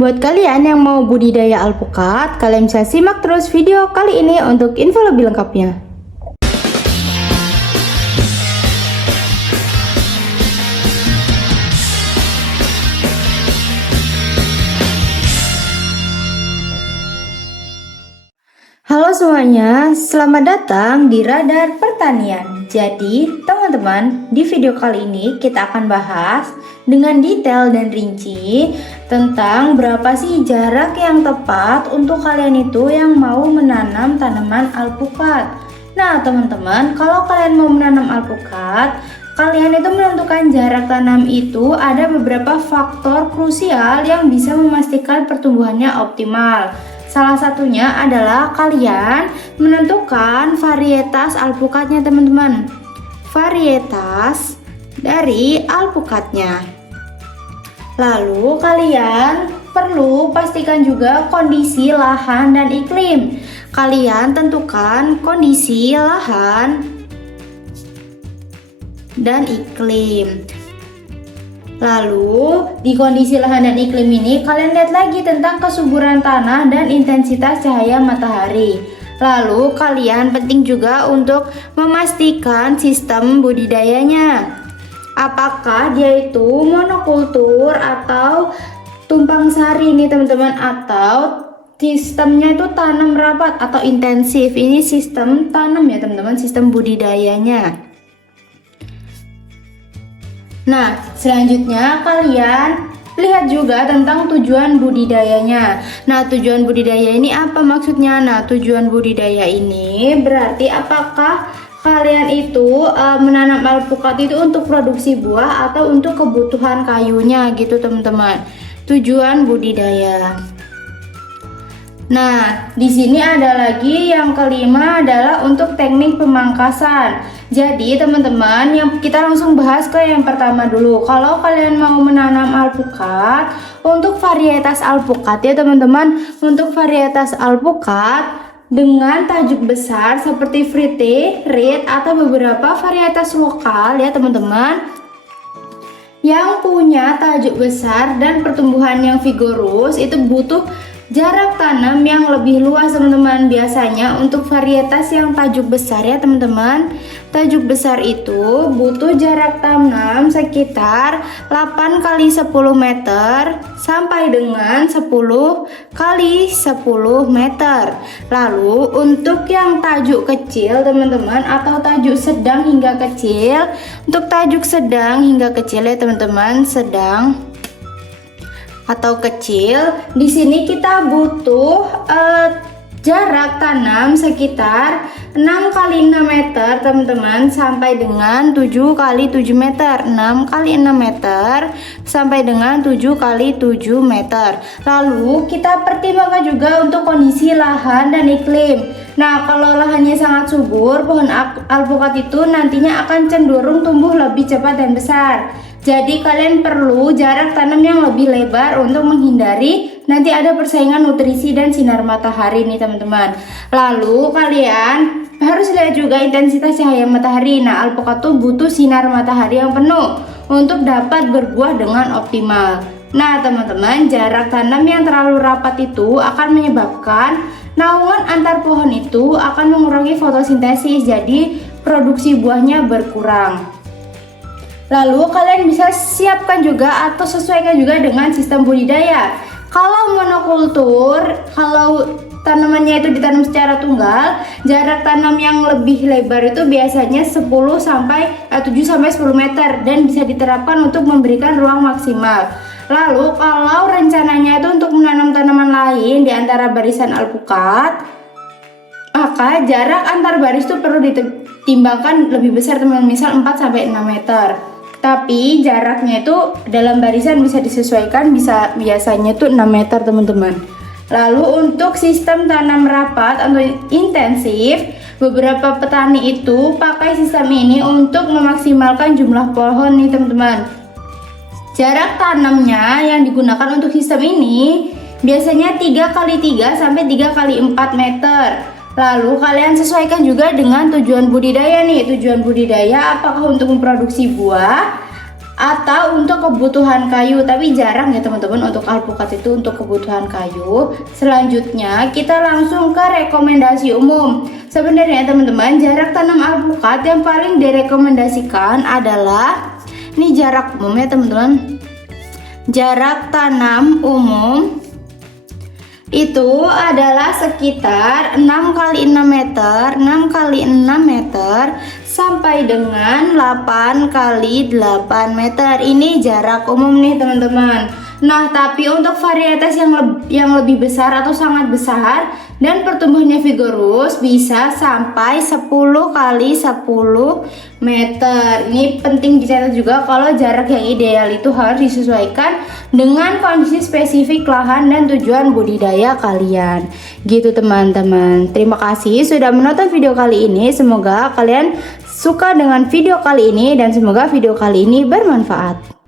Buat kalian yang mau budidaya alpukat, kalian bisa simak terus video kali ini untuk info lebih lengkapnya. Halo semuanya, selamat datang di Radar Pertanian. Jadi teman-teman, di video kali ini kita akan bahas dengan detail dan rinci tentang berapa sih jarak yang tepat untuk kalian itu yang mau menanam tanaman alpukat. Nah teman-teman, kalau kalian mau menanam alpukat, kalian itu menentukan jarak tanam itu ada beberapa faktor krusial yang bisa memastikan pertumbuhannya optimal. Salah satunya adalah kalian menentukan varietas alpukatnya teman-teman. Varietas dari alpukatnya. Lalu kalian perlu pastikan juga kondisi lahan dan iklim. Kalian tentukan kondisi lahan dan iklim. Lalu di kondisi lahan dan iklim ini kalian lihat lagi tentang kesuburan tanah dan intensitas cahaya matahari. Lalu kalian penting juga untuk memastikan sistem budidayanya. Apakah dia itu monokultur atau tumpang sari nih teman-teman, atau sistemnya itu tanam rapat atau intensif. Ini sistem tanam ya teman-teman, sistem budidayanya. Nah, selanjutnya kalian lihat juga tentang tujuan budidayanya. Nah, tujuan budidaya ini apa maksudnya? Nah, tujuan budidaya ini berarti apakah kalian itu menanam alpukat itu untuk produksi buah atau untuk kebutuhan kayunya gitu teman-teman. Tujuan budidaya. Nah, di sini ada lagi yang kelima adalah untuk teknik pemangkasan. Jadi teman-teman, yang kita langsung bahas ke yang pertama dulu. Kalau kalian mau menanam alpukat, untuk varietas alpukat ya teman-teman, untuk varietas alpukat dengan tajuk besar seperti Frite, Red atau beberapa varietas lokal ya teman-teman, yang punya tajuk besar dan pertumbuhan yang vigorus, itu butuh jarak tanam yang lebih luas teman-teman. Biasanya untuk varietas yang tajuk besar ya teman-teman, tajuk besar itu butuh jarak tanam sekitar 8 x 10 meter sampai dengan 10 x 10 meter. Lalu untuk yang tajuk kecil teman-teman, atau tajuk sedang hingga kecil, untuk tajuk sedang hingga kecil ya teman-teman, sedang atau kecil, di sini kita butuh jarak tanam sekitar 6 x 6 meter teman-teman sampai dengan 7 x 7 meter. 6 x 6 meter sampai dengan 7 x 7 meter. Lalu kita pertimbangkan juga untuk kondisi lahan dan iklim. Nah, kalau lahannya sangat subur, pohon alpukat itu nantinya akan cenderung tumbuh lebih cepat dan besar. Jadi kalian perlu jarak tanam yang lebih lebar untuk menghindari nanti ada persaingan nutrisi dan sinar matahari nih teman-teman. Lalu kalian harus lihat juga intensitas cahaya matahari. Nah, alpukat tuh butuh sinar matahari yang penuh untuk dapat berbuah dengan optimal. Nah teman-teman, jarak tanam yang terlalu rapat itu akan menyebabkan naungan antar pohon itu akan mengurangi fotosintesis, jadi produksi buahnya berkurang. Lalu kalian bisa siapkan juga atau sesuaikan juga dengan sistem budidaya. Kalau monokultur, kalau tanamannya itu ditanam secara tunggal, jarak tanam yang lebih lebar itu biasanya 7 sampai 10 meter dan bisa diterapkan untuk memberikan ruang maksimal. Lalu kalau rencananya itu untuk menanam tanaman lain di antara barisan alpukat, maka jarak antar baris itu perlu ditimbangkan lebih besar teman-teman, misal 4 sampai 6 meter. Tapi jaraknya itu dalam barisan bisa disesuaikan, bisa biasanya itu 6 meter teman-teman. Lalu untuk sistem tanam rapat atau intensif, beberapa petani itu pakai sistem ini untuk memaksimalkan jumlah pohon nih teman-teman. Jarak tanamnya yang digunakan untuk sistem ini biasanya 3 x 3 sampai 3 x 4 meter. Lalu kalian sesuaikan juga dengan tujuan budidaya nih. Tujuan budidaya apakah untuk memproduksi buah atau untuk kebutuhan kayu, tapi jarang ya teman-teman untuk alpukat itu untuk kebutuhan kayu. Selanjutnya kita langsung ke rekomendasi umum. Sebenarnya teman-teman, jarak tanam alpukat yang paling direkomendasikan adalah ini jarak umum ya teman-teman. Jarak tanam umum itu adalah sekitar 6 x 6 meter, 6 x 6 meter sampai dengan 8 x 8 meter. Ini jarak umum nih teman-teman. Nah, tapi untuk varietas yang lebih besar atau sangat besar dan pertumbuhannya vigorus bisa sampai 10 x 10 meter. Ini penting dicatat juga kalau jarak yang ideal itu harus disesuaikan dengan kondisi spesifik lahan dan tujuan budidaya kalian. Gitu teman-teman. Terima kasih sudah menonton video kali ini. Semoga kalian suka dengan video kali ini dan semoga video kali ini bermanfaat.